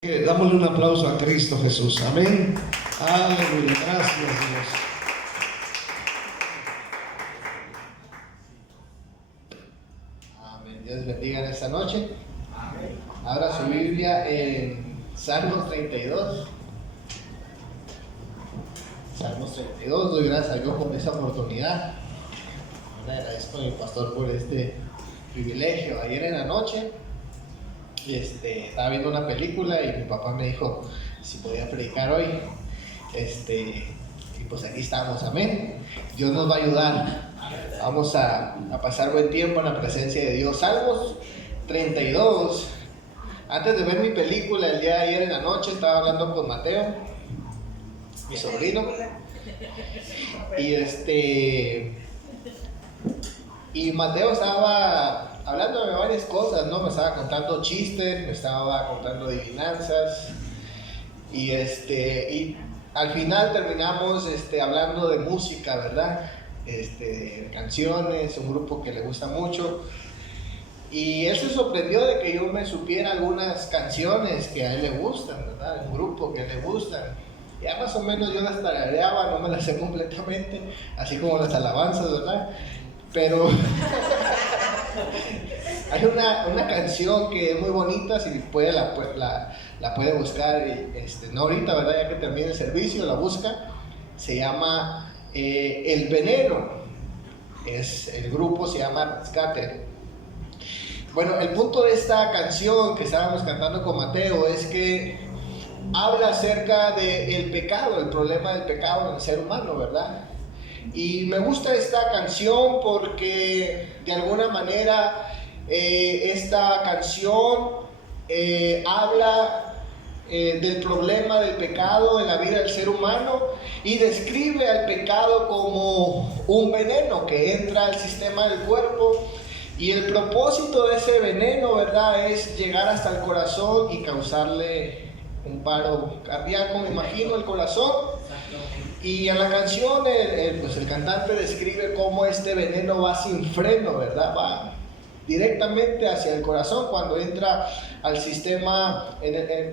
Dámosle un aplauso a Cristo Jesús. Amén. Aleluya. Gracias, Dios. Amén. Dios bendiga en esta noche. Amén. Abra su Biblia en Salmos 32. Salmos 32. Doy gracias a Dios por esta oportunidad. Le agradezco a mi pastor por este privilegio. Ayer en la noche estaba viendo una película y mi papá me dijo si podía predicar hoy. Y pues aquí estamos, amén. Dios nos va a ayudar. Vamos a pasar buen tiempo en la presencia de Dios. Salmos 32. Antes de ver mi película el día de ayer en la noche, estaba hablando con Mateo, mi sobrino. Y Mateo estaba hablando de varias cosas, ¿no? Me estaba contando chistes, me estaba contando adivinanzas. Y al final terminamos hablando de música, ¿verdad? De canciones, un grupo que le gusta mucho. Y él se sorprendió de que yo me supiera algunas canciones que a él le gustan, ¿verdad? Un grupo que le gustan. Ya más o menos yo las tarareaba, no me las sé completamente, así como las alabanzas, ¿verdad? Pero hay una canción que es muy bonita, si puede la puede buscar, no ahorita, ¿verdad? Ya que termine el servicio, la busca. Se llama El Veneno. El grupo se llama Rescate. Bueno, el punto de esta canción que estábamos cantando con Mateo es que habla acerca del pecado, el problema del pecado en el ser humano, ¿verdad? Y me gusta esta canción porque de alguna manera esta canción habla del problema del pecado en la vida del ser humano y describe al pecado como un veneno que entra al sistema del cuerpo. Y el propósito de ese veneno, ¿verdad?, es llegar hasta el corazón y causarle un paro cardíaco, me imagino, el corazón. Y en la canción el cantante describe cómo este veneno va sin freno, ¿verdad? Va directamente hacia el corazón cuando entra al sistema,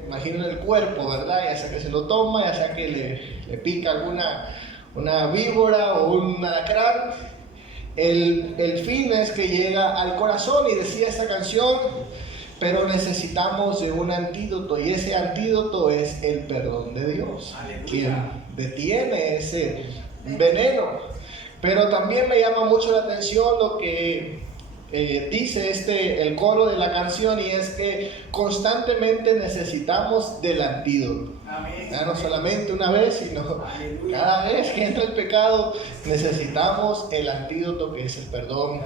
imagino, en el cuerpo, ¿verdad? Ya sea que se lo toma, ya sea que le pica una víbora o un alacrán. El fin es que llega al corazón, y decía esta canción, pero necesitamos de un antídoto, y ese antídoto es el perdón de Dios. Aleluya. Quien detiene ese veneno. Pero también me llama mucho la atención lo que dice el coro de la canción, y es que constantemente necesitamos del antídoto. Amén. Ya no solamente una vez, sino aleluya, cada vez que entra el pecado necesitamos el antídoto, que es el perdón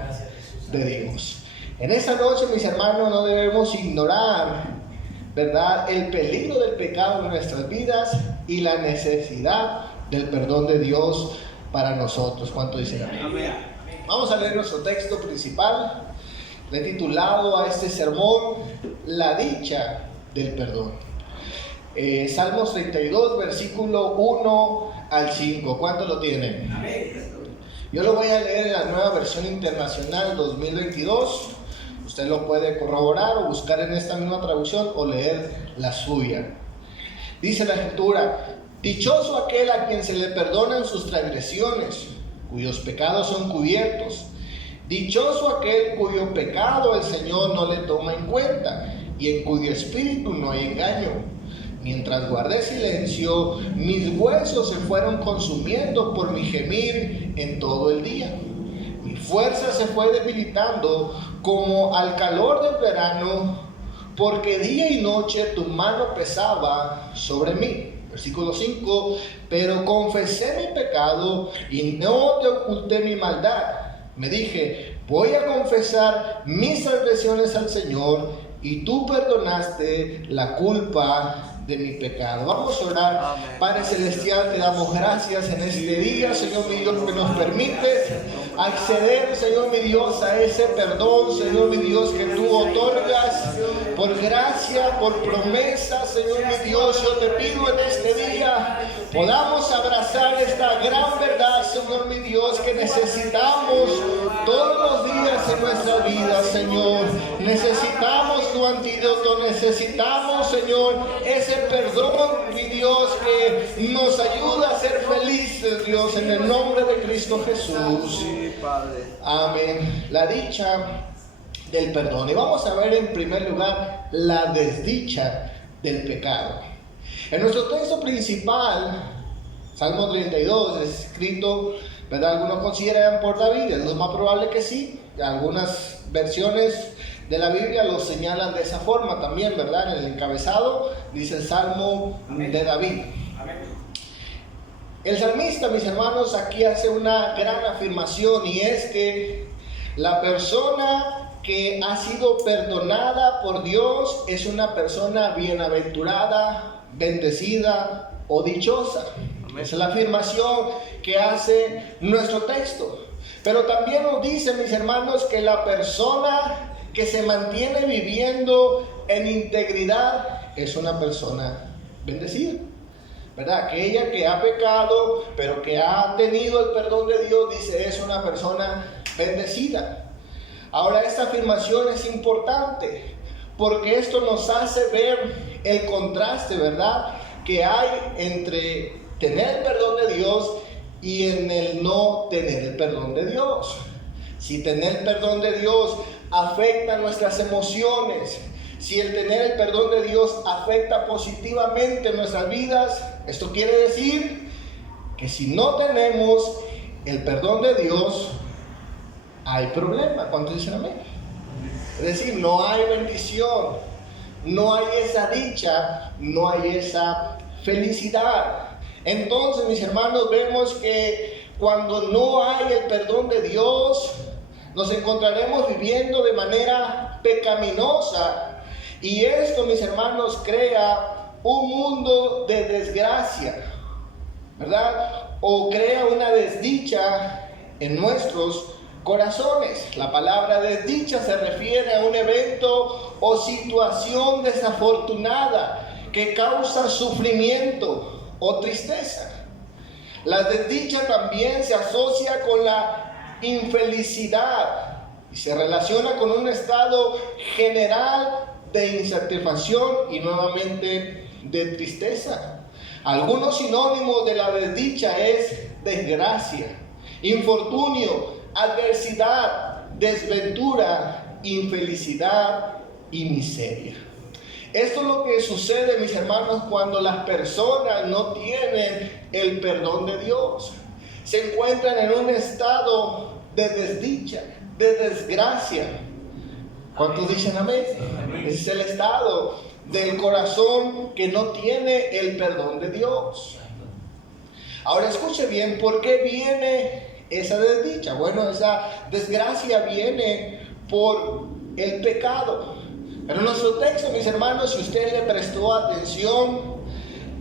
de Dios. En esta noche, mis hermanos, no debemos ignorar, ¿verdad?, el peligro del pecado en nuestras vidas y la necesidad del perdón de Dios para nosotros. ¿Cuánto dicen amén? Amén. Vamos a leer nuestro texto principal. Le he titulado a este sermón La dicha del perdón. Salmos 32, versículo 1 al 5. ¿Cuánto lo tienen? Amén. Yo lo voy a leer en la Nueva Versión Internacional 2022. Usted lo puede corroborar o buscar en esta misma traducción o leer la suya. Dice la Escritura: dichoso aquel a quien se le perdonan sus transgresiones, cuyos pecados son cubiertos. Dichoso aquel cuyo pecado el Señor no le toma en cuenta y en cuyo espíritu no hay engaño. Mientras guardé silencio, mis huesos se fueron consumiendo por mi gemir en todo el día. Mi fuerza se fue debilitando como al calor del verano, porque día y noche tu mano pesaba sobre mí. Versículo 5, pero confesé mi pecado y no te oculté mi maldad. Me dije, voy a confesar mis transgresiones al Señor, y tú perdonaste la culpa de mi pecado. Vamos a orar. Amén. Padre Celestial, te damos gracias en este día, Señor mi Dios, que nos permite acceder, Señor mi Dios, a ese perdón, Señor mi Dios, que tú otorgas por gracia, por promesa, Señor mi Dios. Yo te pido en este día podamos abrazar esta gran verdad, Señor mi Dios, que necesitamos todos los días en nuestra vida, Señor. Necesitamos tu antídoto, necesitamos, Señor, Dios, que nos ayuda a ser felices, Dios, en el nombre de Cristo Jesús. Sí, Padre. Amén. La dicha del perdón. Y vamos a ver en primer lugar la desdicha del pecado. En nuestro texto principal, Salmo 32, es escrito, ¿verdad? Algunos consideran por David, es lo más probable que sí. Algunas versiones de la Biblia lo señalan de esa forma también, ¿verdad? En el encabezado dice el Salmo de David. El salmista, mis hermanos, aquí hace una gran afirmación, y es que la persona que ha sido perdonada por Dios es una persona bienaventurada, bendecida o dichosa. Esa es la afirmación que hace nuestro texto. Pero también nos dice, mis hermanos, que la persona que se mantiene viviendo en integridad es una persona bendecida, ¿verdad? Aquella que ha pecado, pero que ha tenido el perdón de Dios, dice, es una persona bendecida. Ahora, esta afirmación es importante porque esto nos hace ver el contraste, ¿verdad?, que hay entre tener el perdón de Dios y en el no tener el perdón de Dios. Si tener el perdón de Dios afecta nuestras emociones, si el tener el perdón de Dios afecta positivamente nuestras vidas, esto quiere decir que si no tenemos el perdón de Dios, hay problema. ¿Cuántos dicen amén? Es decir, no hay bendición, no hay esa dicha, no hay esa felicidad. Entonces, mis hermanos, vemos que cuando no hay el perdón de Dios, nos encontraremos viviendo de manera pecaminosa, y esto, mis hermanos, crea un mundo de desgracia, ¿verdad? O crea una desdicha en nuestros corazones. La palabra desdicha se refiere a un evento o situación desafortunada que causa sufrimiento o tristeza. La desdicha también se asocia con la infelicidad y se relaciona con un estado general de insatisfacción y nuevamente de tristeza. Algunos sinónimos de la desdicha es desgracia, infortunio, adversidad, desventura, infelicidad y miseria. Esto es lo que sucede, mis hermanos, cuando las personas no tienen el perdón de Dios. Se encuentran en un estado de desdicha, de desgracia. ¿Cuántos dicen amén? Ese es el estado del corazón que no tiene el perdón de Dios. Ahora escuche bien, ¿por qué viene esa desdicha? Bueno, esa desgracia viene por el pecado. Pero en nuestro texto, mis hermanos, si usted le prestó atención,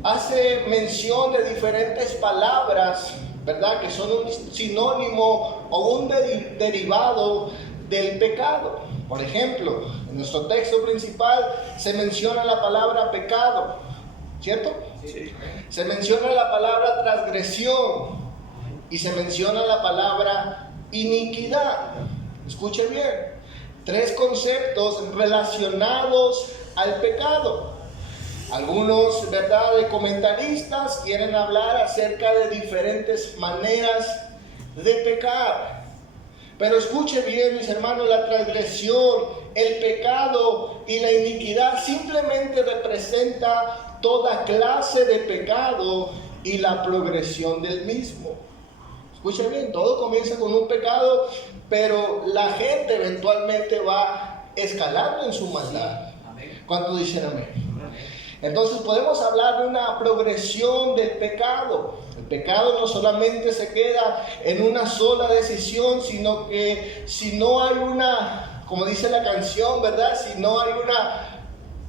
hace mención de diferentes palabras, ¿verdad?, que son un sinónimo o un derivado del pecado. Por ejemplo, en nuestro texto principal se menciona la palabra pecado, ¿cierto? Sí. Se menciona la palabra transgresión y se menciona la palabra iniquidad. Escuche bien, 3 conceptos relacionados al pecado. Algunos, ¿verdad?, de comentaristas quieren hablar acerca de diferentes maneras de pecar. Pero escuche bien, mis hermanos, la transgresión, el pecado y la iniquidad simplemente representa toda clase de pecado y la progresión del mismo. Escuche bien, todo comienza con un pecado, pero la gente eventualmente va escalando en su maldad. ¿Cuántos dicen amén? Entonces podemos hablar de una progresión del pecado. El pecado no solamente se queda en una sola decisión, sino que si no hay una, como dice la canción, ¿verdad?, si no hay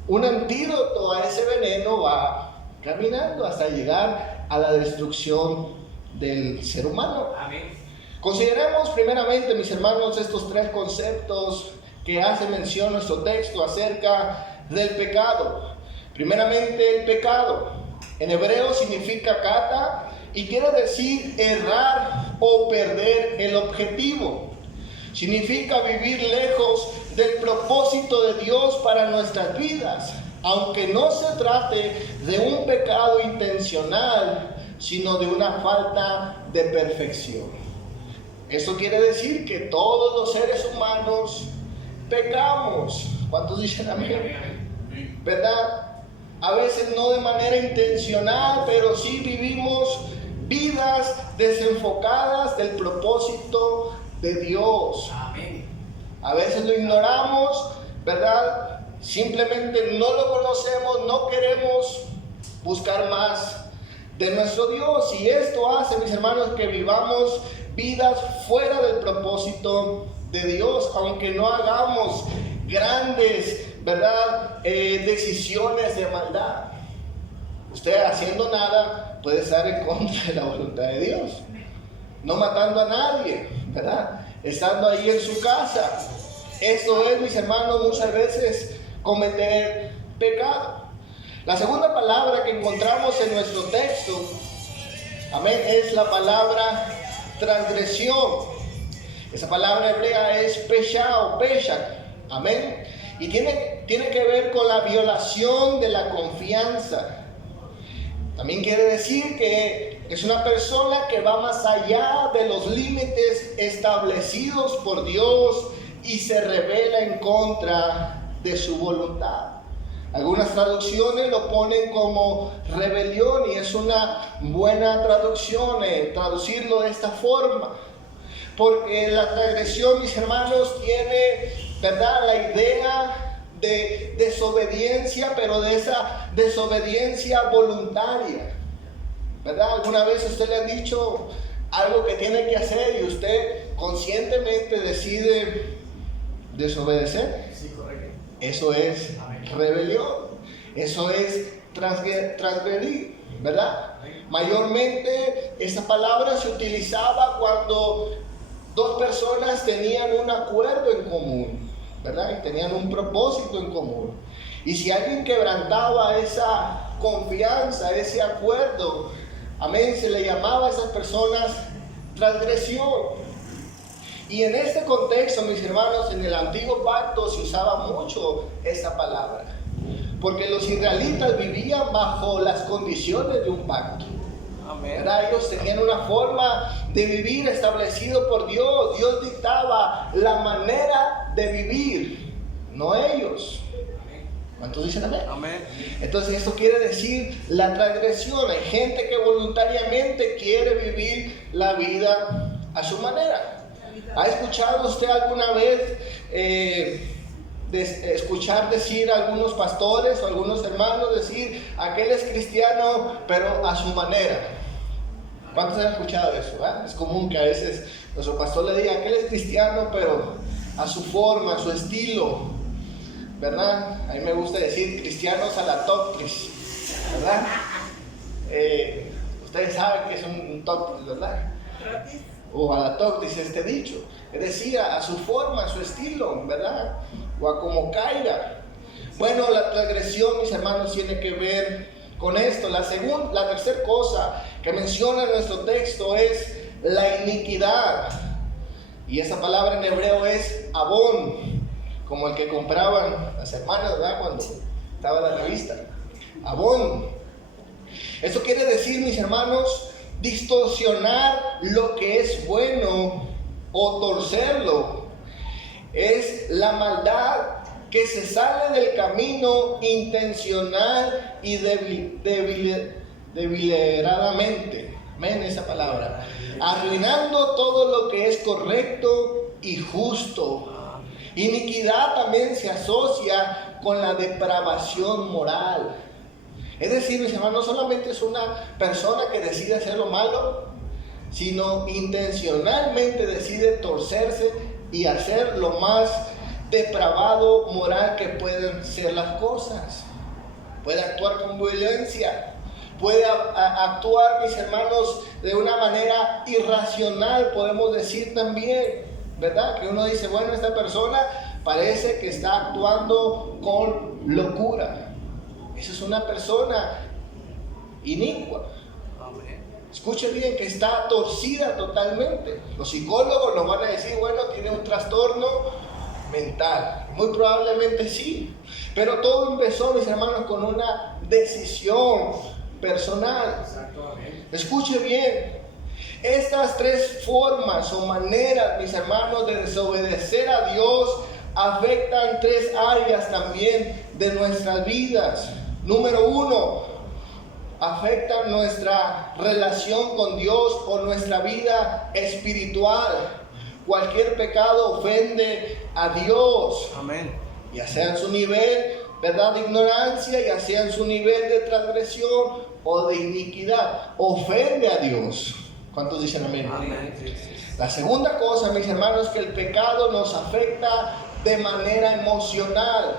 un antídoto a ese veneno, va caminando hasta llegar a la destrucción del ser humano. Amén. Consideremos primeramente, mis hermanos, estos 3 conceptos que hace mención nuestro texto acerca del pecado. Primeramente, el pecado. En hebreo significa kata y quiere decir errar o perder el objetivo. Significa vivir lejos del propósito de Dios para nuestras vidas. aunque no se trate de un pecado intencional, sino de una falta de perfección. Esto quiere decir que todos los seres humanos pecamos. ¿Cuántos dicen amén? ¿Verdad? A veces no de manera intencional, pero sí vivimos vidas desenfocadas del propósito de Dios. A veces lo ignoramos, ¿verdad? Simplemente no lo conocemos, no queremos buscar más de nuestro Dios. Y esto hace, mis hermanos, que vivamos vidas fuera del propósito de Dios, aunque no hagamos grandes, ¿verdad? Decisiones de maldad. Usted haciendo nada puede estar en contra de la voluntad de Dios. No matando a nadie, ¿verdad? Estando ahí en su casa. Esto es, mis hermanos, muchas veces cometer pecado. La segunda palabra que encontramos en nuestro texto, amén, es la palabra transgresión. Esa palabra hebrea es pesha o peshak, amén, y tiene que ver con la violación de la confianza. También quiere decir que es una persona que va más allá de los límites establecidos por Dios y se rebela en contra de su voluntad. Algunas traducciones lo ponen como rebelión y es una buena traducción, traducirlo de esta forma. Porque la transgresión, mis hermanos, tiene, ¿verdad?, la idea de desobediencia, pero de esa desobediencia voluntaria. ¿Verdad? ¿Alguna vez usted le ha dicho algo que tiene que hacer y usted conscientemente decide desobedecer? Sí, correcto. Eso es rebelión. Eso es transgredir, ¿verdad? Mayormente esa palabra se utilizaba cuando dos personas tenían un acuerdo en común, ¿verdad? Y tenían un propósito en común. Y si alguien quebrantaba esa confianza, ese acuerdo, amén, se le llamaba a esas personas transgresión. Y en este contexto, mis hermanos, en el antiguo pacto se usaba mucho esta palabra, porque los israelitas vivían bajo las condiciones de un pacto. ¿Verdad? Ellos tenían una forma de vivir establecido por Dios. Dios dictaba la manera de vivir, no ellos. ¿Cuántos dicen amén? Amén. Entonces esto quiere decir la transgresión. Hay gente que voluntariamente quiere vivir la vida a su manera. ¿Ha escuchado usted alguna vez escuchar decir a algunos pastores o algunos hermanos decir, aquel es cristiano pero a su manera? ¿Cuántos han escuchado eso? Es común que a veces nuestro pastor le diga, aquel es cristiano pero a su forma, a su estilo, ¿verdad? A mí me gusta decir cristianos a la toctris, ¿verdad? Ustedes saben que es un toctris, ¿verdad? O a la toctris este dicho, es decir, a su forma, a su estilo, ¿verdad? O a como caiga. Bueno, la transgresión, mis hermanos, tiene que ver con esto. La tercera cosa que menciona nuestro texto es la iniquidad. Y esa palabra en hebreo es abón, como el que compraban las hermanas, ¿verdad?, cuando estaba la revista. Abón. Esto quiere decir, mis hermanos, distorsionar lo que es bueno o torcerlo. Es la maldad que se sale del camino intencional y deliberadamente. Amén, esa palabra. Arruinando todo lo que es correcto y justo. Iniquidad también se asocia con la depravación moral. Es decir, mis hermanos, no solamente es una persona que decide hacer lo malo, sino intencionalmente decide torcerse y hacer lo más depravado moral que pueden ser las cosas. Puede actuar con violencia, puede actuar, mis hermanos, de una manera irracional, podemos decir también, ¿verdad? Que uno dice, bueno, esta persona parece que está actuando con locura. Esa es una persona inicua. Escuche bien, que está torcida totalmente. Los psicólogos nos van a decir, bueno, tiene un trastorno mental. Muy probablemente sí. Pero todo empezó, mis hermanos, con una decisión personal. Escuche bien. Estas tres formas o maneras, mis hermanos, de desobedecer a Dios afectan tres áreas también de nuestras vidas. Número uno, afectan nuestra relación con Dios o nuestra vida espiritual. Cualquier pecado ofende a Dios. Amén. Ya sea en su nivel, ¿verdad?, de ignorancia, ya sea en su nivel de transgresión o de iniquidad. Ofende a Dios. ¿Cuántos dicen amén? Amén. La segunda cosa, mis hermanos, es que el pecado nos afecta de manera emocional.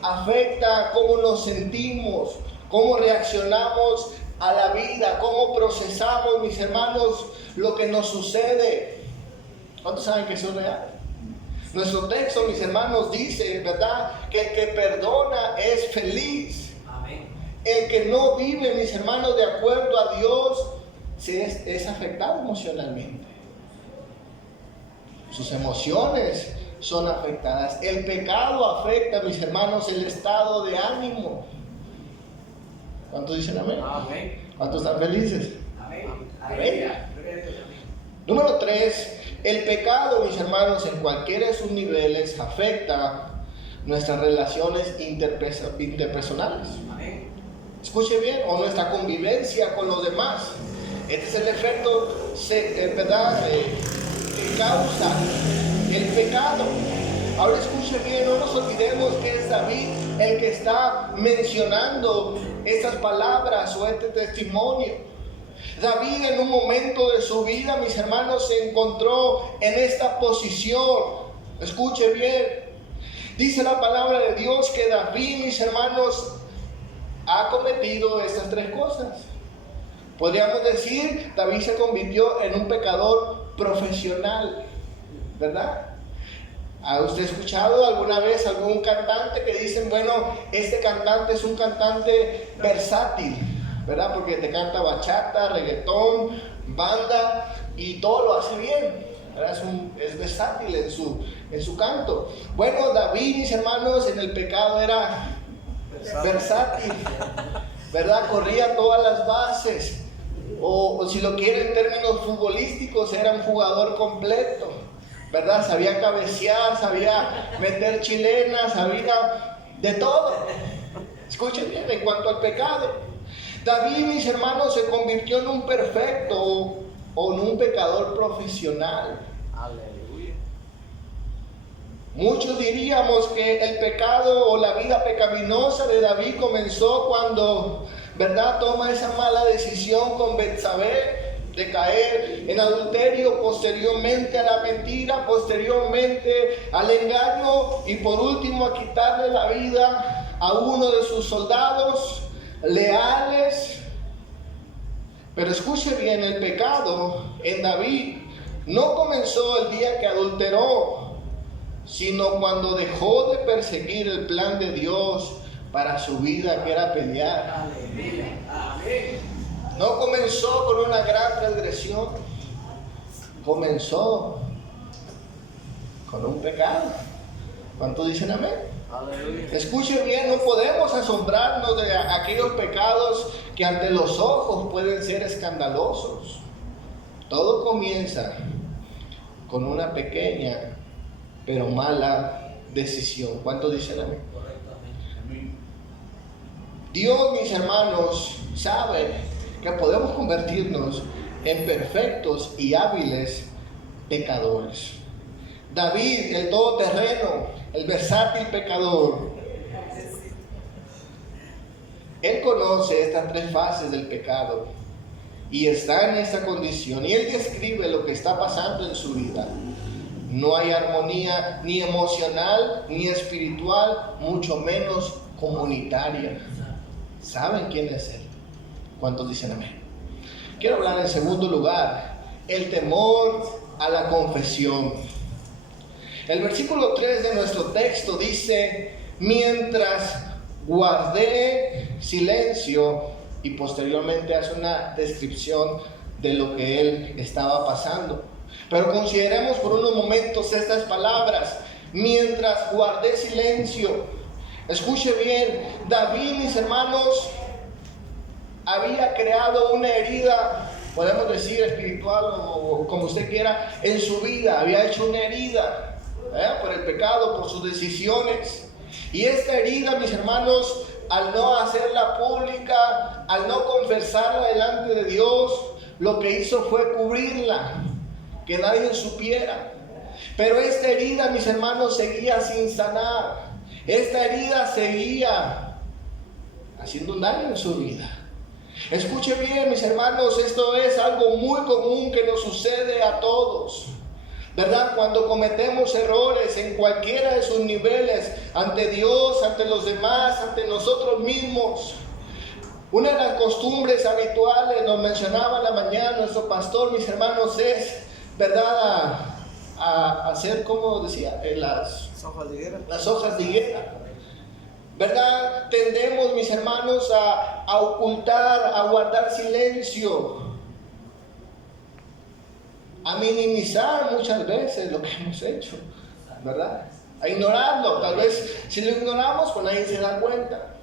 Afecta cómo nos sentimos, cómo reaccionamos a la vida, cómo procesamos, mis hermanos, lo que nos sucede. ¿Cuántos saben que eso es real? Nuestro texto, mis hermanos, dice, ¿verdad?, que el que perdona es feliz. Amén. El que no vive, mis hermanos, de acuerdo a Dios, es afectado emocionalmente. Sus emociones son afectadas. El pecado afecta, mis hermanos, el estado de ánimo. ¿Cuántos dicen amén? Amén. ¿Cuántos están felices? Amén. Amén. Número 3, el pecado, mis hermanos, en cualquiera de sus niveles afecta nuestras relaciones interpersonales. Amén. Escuche bien, o nuestra convivencia con los demás. Este es el efecto, ¿verdad?, que causa el pecado. Ahora escuche bien, no nos olvidemos que es David el que está mencionando estas palabras o este testimonio. David, en un momento de su vida, mis hermanos, se encontró en esta posición. Escuche bien. Dice la palabra de Dios que David, mis hermanos, ha cometido estas tres cosas. Podríamos decir, David se convirtió en un pecador profesional, ¿verdad? ¿Ha usted escuchado alguna vez algún cantante que dicen, bueno, este cantante es un cantante versátil, ¿verdad? Porque te canta bachata, reggaetón, banda y todo lo hace bien, ¿verdad? Es versátil en su canto. Bueno, David, mis hermanos, en el pecado era versátil, ¿verdad? Corría todas las bases. O si lo quieren en términos futbolísticos, era un jugador completo, ¿verdad? Sabía cabecear, sabía meter chilenas, sabía de todo. Escuchen bien, en cuanto al pecado, David, mis hermanos, se convirtió en un perfecto o en un pecador profesional. Aleluya. Muchos diríamos que el pecado o la vida pecaminosa de David comenzó cuando, ¿verdad?, toma esa mala decisión con Betsabé de caer en adulterio, posteriormente a la mentira, posteriormente al engaño y por último a quitarle la vida a uno de sus soldados leales. Pero escuche bien, el pecado en David no comenzó el día que adulteró, sino cuando dejó de perseguir el plan de Dios para su vida, que era pelear. Aleluya. Amén. No comenzó con una gran transgresión, comenzó con un pecado. ¿Cuántos dicen amén? Aleluya. Escuchen bien, no podemos asombrarnos de aquellos pecados que ante los ojos pueden ser escandalosos. Todo comienza con una pequeña pero mala decisión. ¿Cuántos dicen amén? Correctamente. Dios, mis hermanos, sabe que podemos convertirnos en perfectos y hábiles pecadores. David, el todoterreno, el versátil pecador, él conoce estas tres fases del pecado y está en esta condición, y él describe lo que está pasando en su vida. No hay armonía ni emocional ni espiritual, mucho menos comunitaria. ¿Saben quién es él? ¿Cuántos dicen amén? Quiero hablar en segundo lugar, el temor a la confesión. El versículo 3 de nuestro texto dice, mientras guardé silencio, y posteriormente hace una descripción de lo que él estaba pasando. Pero consideremos por unos momentos estas palabras. mientras guardé silencio. Escuche bien, David, mis hermanos, había creado una herida, podemos decir espiritual o como usted quiera, en su vida. Había hecho una herida por el pecado, por sus decisiones. Y esta herida, mis hermanos, al no hacerla pública, al no confesarla delante de Dios, lo que hizo fue cubrirla, que nadie supiera. Pero esta herida, mis hermanos, seguía sin sanar. Esta herida seguía haciendo un daño en su vida. Escuche bien, mis hermanos, esto es algo muy común que nos sucede a todos, ¿verdad? Cuando cometemos errores en cualquiera de sus niveles, ante Dios, ante los demás, ante nosotros mismos. Una de las costumbres habituales, nos mencionaba en la mañana nuestro pastor, mis hermanos, es, ¿verdad? A hacer, como decía, las hojas de higuera. ¿Verdad? Tendemos, mis hermanos, a ocultar, a guardar silencio, a minimizar muchas veces lo que hemos hecho, ¿verdad? A ignorarlo. Tal vez si lo ignoramos, pues nadie se da cuenta.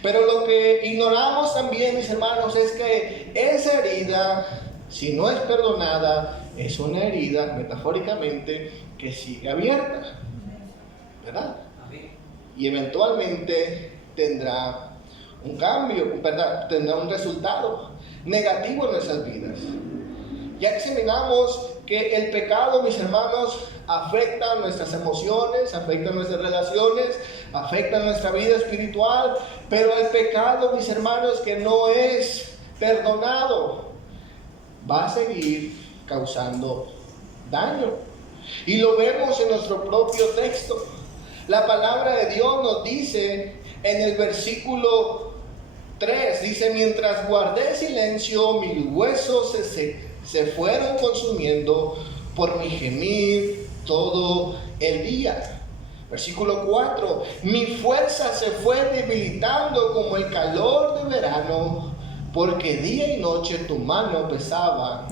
Pero lo que ignoramos también, mis hermanos, es que esa herida, si no es perdonada, es una herida, metafóricamente, que sigue abierta, ¿verdad? Y eventualmente tendrá un cambio, ¿verdad? Tendrá un resultado negativo en nuestras vidas. Ya examinamos que el pecado, mis hermanos, afecta nuestras emociones, afecta nuestras relaciones, afecta nuestra vida espiritual, pero el pecado, mis hermanos, que no es perdonado, va a seguir causando daño. Y lo vemos en nuestro propio texto. La palabra de Dios nos dice en el versículo 3, dice: mientras guardé silencio, mis huesos se fueron consumiendo por mi gemir todo el día. Versículo 4, mi fuerza se fue debilitando como el calor de verano, porque día y noche tu mano pesaba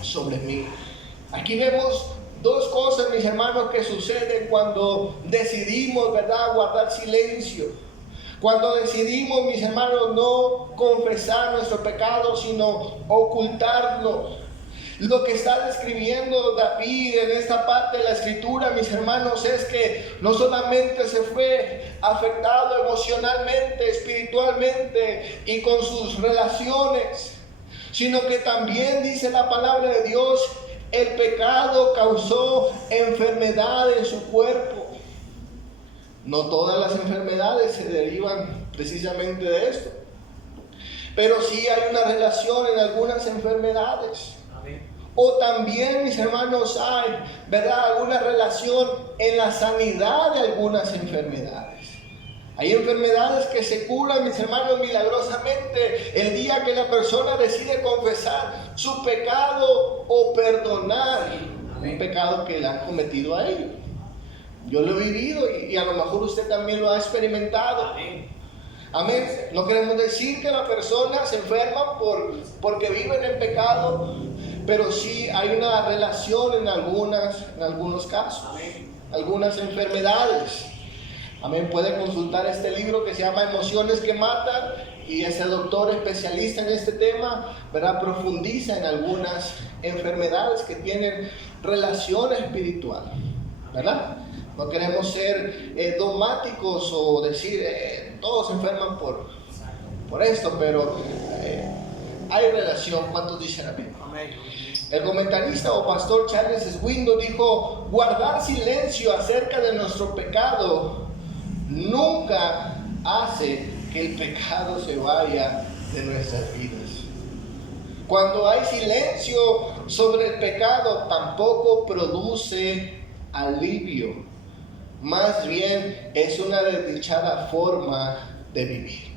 sobre mí. Aquí vemos dos cosas, mis hermanos, que suceden cuando decidimos, ¿verdad?, guardar silencio. Cuando decidimos, mis hermanos, no confesar nuestro pecado, sino ocultarlo. Lo que está describiendo David en esta parte de la escritura, mis hermanos, es que no solamente se fue afectado emocionalmente, espiritualmente y con sus relaciones, sino que también dice la palabra de Dios, el pecado causó enfermedad en su cuerpo. No todas las enfermedades se derivan precisamente de esto, pero sí hay una relación en algunas enfermedades. O también, mis hermanos, hay, ¿verdad?, alguna relación en la sanidad de algunas enfermedades. Hay enfermedades que se curan, mis hermanos, milagrosamente el día que la persona decide confesar su pecado o perdonar un pecado que le han cometido a ellos. Yo lo he vivido y a lo mejor usted también lo ha experimentado. Amén. No queremos decir que la persona se enferma porque vive en pecado, pero sí hay una relación en algunos casos. Amén. Algunas enfermedades. Amén. Puede consultar este libro que se llama Emociones que Matan, y ese doctor especialista en este tema, ¿verdad?, profundiza en algunas enfermedades que tienen relación espiritual, ¿verdad? No queremos ser dogmáticos o decir todos se enferman por esto, pero hay relación. ¿Cuántos dicen amén? Amén. El comentarista o pastor Charles Swindoll dijo: guardar silencio acerca de nuestro pecado nunca hace que el pecado se vaya de nuestras vidas. Cuando hay silencio sobre el pecado, tampoco produce alivio. Más bien es una desdichada forma de vivir,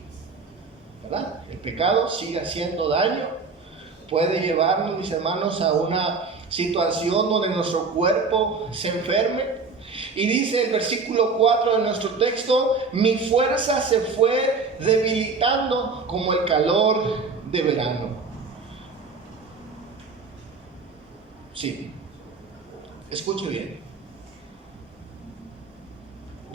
¿verdad? El pecado sigue haciendo daño, puede llevarnos, mis hermanos, a una situación donde nuestro cuerpo se enferme. Y dice el versículo 4 de nuestro texto: mi fuerza se fue debilitando como el calor de verano. Sí, escuche bien.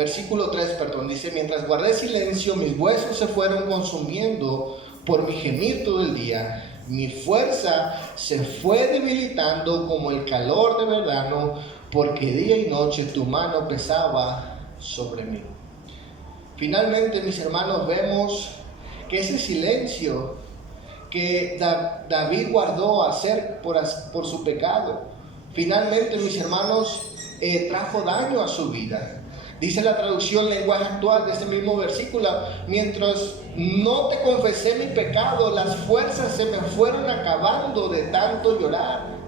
versículo 3, perdón, dice: mientras guardé silencio, mis huesos se fueron consumiendo por mi gemir todo el día. Mi fuerza se fue debilitando como el calor de verano, porque día y noche tu mano pesaba sobre mí. Finalmente, mis hermanos, vemos que ese silencio que David guardó por su pecado, finalmente, mis hermanos, trajo daño a su vida. Dice la traducción lenguaje actual de este mismo versículo: mientras no te confesé mi pecado, las fuerzas se me fueron acabando de tanto llorar.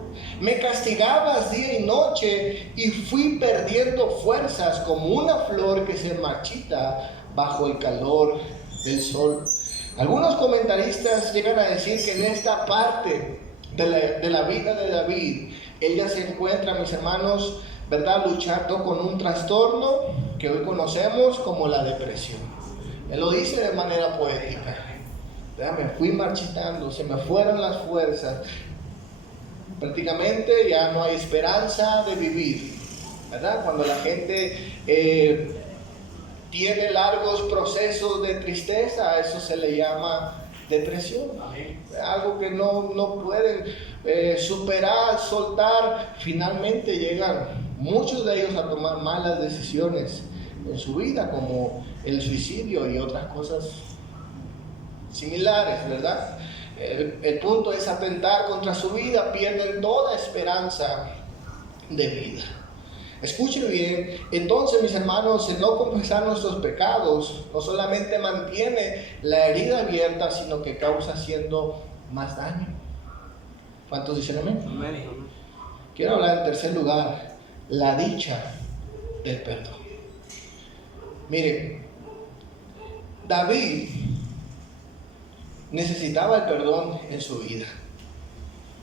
Me castigabas día y noche y fui perdiendo fuerzas como una flor que se marchita bajo el calor del sol. Algunos comentaristas llegan a decir que en esta parte de la vida de David, ella se encuentra, mis hermanos, ¿verdad?, luchando con un trastorno que hoy conocemos como la depresión. Él lo dice de manera poética: me fui marchitando, se me fueron las fuerzas, prácticamente ya no hay esperanza de vivir, ¿verdad? Cuando la gente tiene largos procesos de tristeza, a eso se le llama depresión. Algo que no pueden superar, soltar. Finalmente llegan muchos de ellos a tomar malas decisiones en su vida, como el suicidio y otras cosas similares, ¿verdad? El punto es atentar contra su vida, pierden toda esperanza de vida. Escuchen bien, entonces, mis hermanos, el no confesar nuestros pecados no solamente mantiene la herida abierta, sino que causa haciendo más daño. ¿Cuántos dicen amén? Amén. Quiero hablar en tercer lugar, la dicha del perdón. Miren, David necesitaba el perdón en su vida.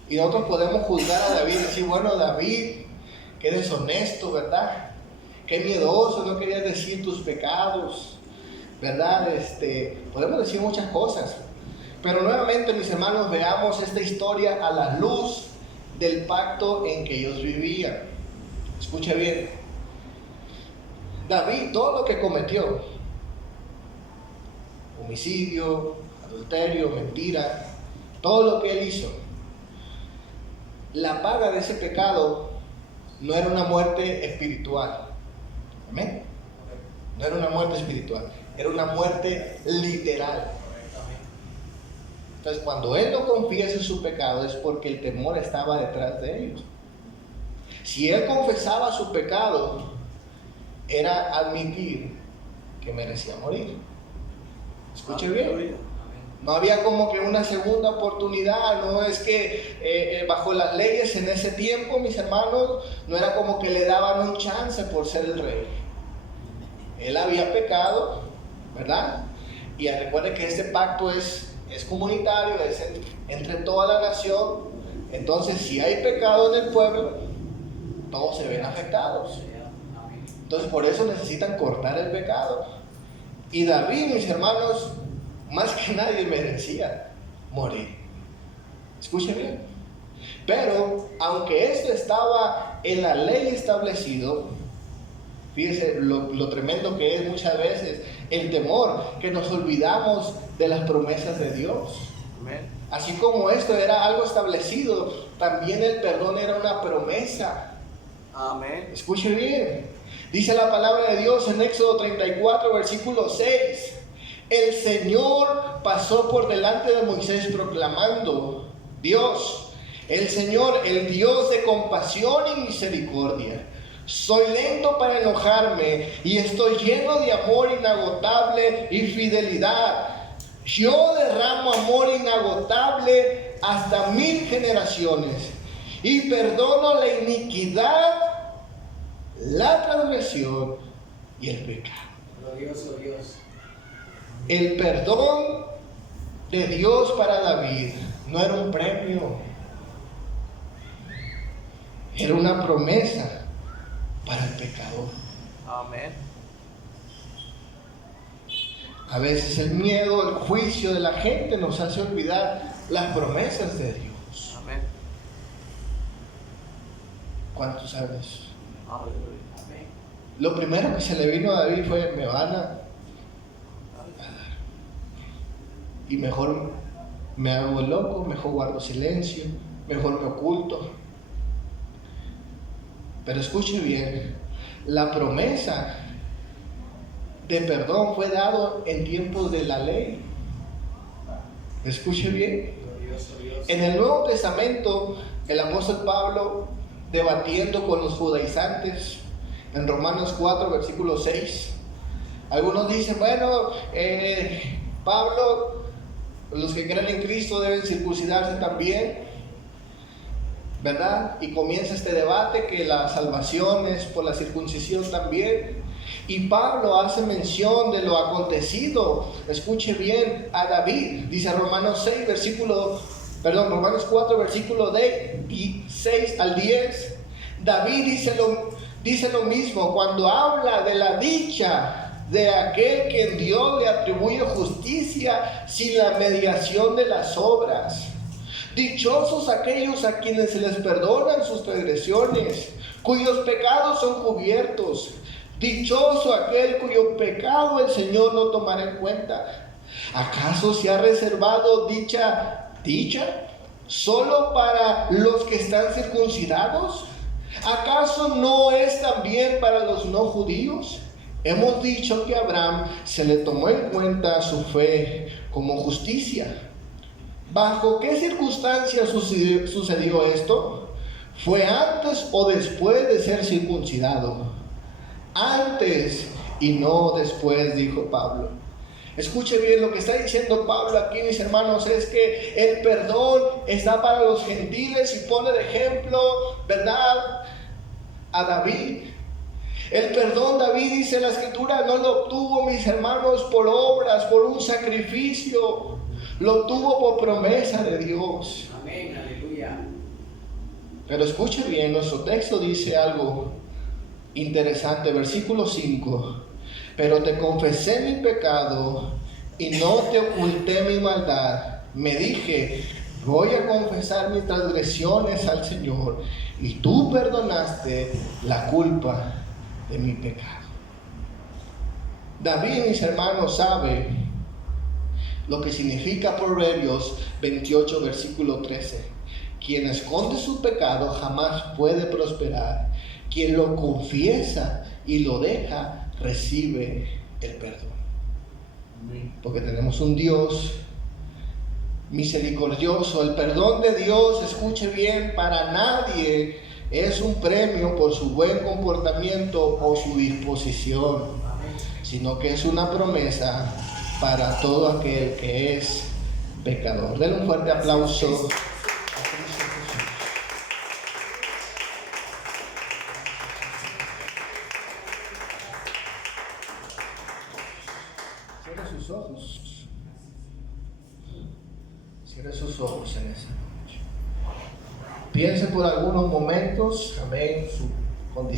Y nosotros podemos juzgar a David y decir: bueno, David, qué deshonesto, ¿verdad? Qué miedoso, no querías decir tus pecados, ¿verdad? Podemos decir muchas cosas. Pero nuevamente, mis hermanos, veamos esta historia a la luz del pacto en que ellos vivían. Escuche bien. David, todo lo que cometió, homicidio, adulterio, mentira, todo lo que él hizo, la paga de ese pecado no era una muerte espiritual. ¿Amén? No era una muerte espiritual, era una muerte literal. Entonces, cuando él no confiesa su pecado, es porque el temor estaba detrás de ellos. Si él confesaba su pecado, era admitir que merecía morir. Escuche bien. No había como que una segunda oportunidad. No es que bajo las leyes en ese tiempo, mis hermanos, no era como que le daban un chance por ser el rey. Él había pecado, ¿verdad? Y recuerde que este pacto es comunitario, es entre toda la nación. Entonces, si hay pecado en el pueblo, todos se ven afectados. Entonces, por eso necesitan cortar el pecado. Y David, mis hermanos, más que nadie merecía morir. Escuchen bien. Pero, aunque esto estaba en la ley establecido, fíjense lo tremendo que es muchas veces el temor, que nos olvidamos de las promesas de Dios. Amén. Así como esto era algo establecido, también el perdón era una promesa. Amén. Escuche bien. Dice la palabra de Dios en Éxodo 34, versículo 6. El Señor pasó por delante de Moisés proclamando: Dios, el Señor, el Dios de compasión y misericordia. Soy lento para enojarme y estoy lleno de amor inagotable y fidelidad. Yo derramo amor inagotable hasta 1000 generaciones y perdono la iniquidad, la transgresión y el pecado. Glorioso Dios. El perdón de Dios para David no era un premio, era una promesa para el pecador. Amén. A veces el miedo, el juicio de la gente nos hace olvidar las promesas de Dios. Amén. ¿Cuántos saben eso? Aleluya. Amén. lo primero que se le vino a David fue: me van a dar. Y mejor me hago el loco, mejor guardo silencio, mejor me oculto. Pero escuche bien, la promesa de perdón fue dado en tiempos de la ley. Escuche bien. En el Nuevo Testamento, el apóstol Pablo, debatiendo con los judaizantes, en Romanos 4, versículo 6, algunos dicen: bueno, Pablo, los que creen en Cristo deben circuncidarse también, ¿verdad? Y comienza este debate que la salvación es por la circuncisión también. Y Pablo hace mención de lo acontecido, escuche bien, a David. Dice Romanos 4, versículo 6 al 10. David dice lo mismo cuando habla de la dicha de aquel que en Dios le atribuye justicia sin la mediación de las obras. Dichosos aquellos a quienes se les perdonan sus transgresiones, cuyos pecados son cubiertos. Dichoso aquel cuyo pecado el Señor no tomará en cuenta. ¿Acaso se ha reservado dicha solo para los que están circuncidados? ¿Acaso no es también para los no judíos? Hemos dicho que a Abraham se le tomó en cuenta su fe como justicia. ¿Bajo qué circunstancias sucedió esto? ¿Fue antes o después de ser circuncidado? Antes y no después, dijo Pablo. Escuche bien lo que está diciendo Pablo aquí, mis hermanos, es que el perdón está para los gentiles y pone de ejemplo, ¿verdad?, a David. El perdón, David, dice la Escritura, no lo obtuvo, mis hermanos, por obras, por un sacrificio, lo obtuvo por promesa de Dios. Amén, aleluya. Pero escuche bien, nuestro texto dice algo interesante, versículo 5: pero te confesé mi pecado y no te oculté mi maldad. Me dije: voy a confesar mis transgresiones al Señor, y tú perdonaste la culpa de mi pecado. David, mis hermanos, sabe lo que significa Proverbios 28, versículo 13: quien esconde su pecado jamás puede prosperar. Quien lo confiesa y lo deja, recibe el perdón. Porque tenemos un Dios misericordioso. El perdón de Dios, escuche bien, para nadie es un premio por su buen comportamiento o su disposición, sino que es una promesa para todo aquel que es pecador. Denle un fuerte aplauso. Cierre sus ojos en esa noche. Piense por algunos momentos, amén, su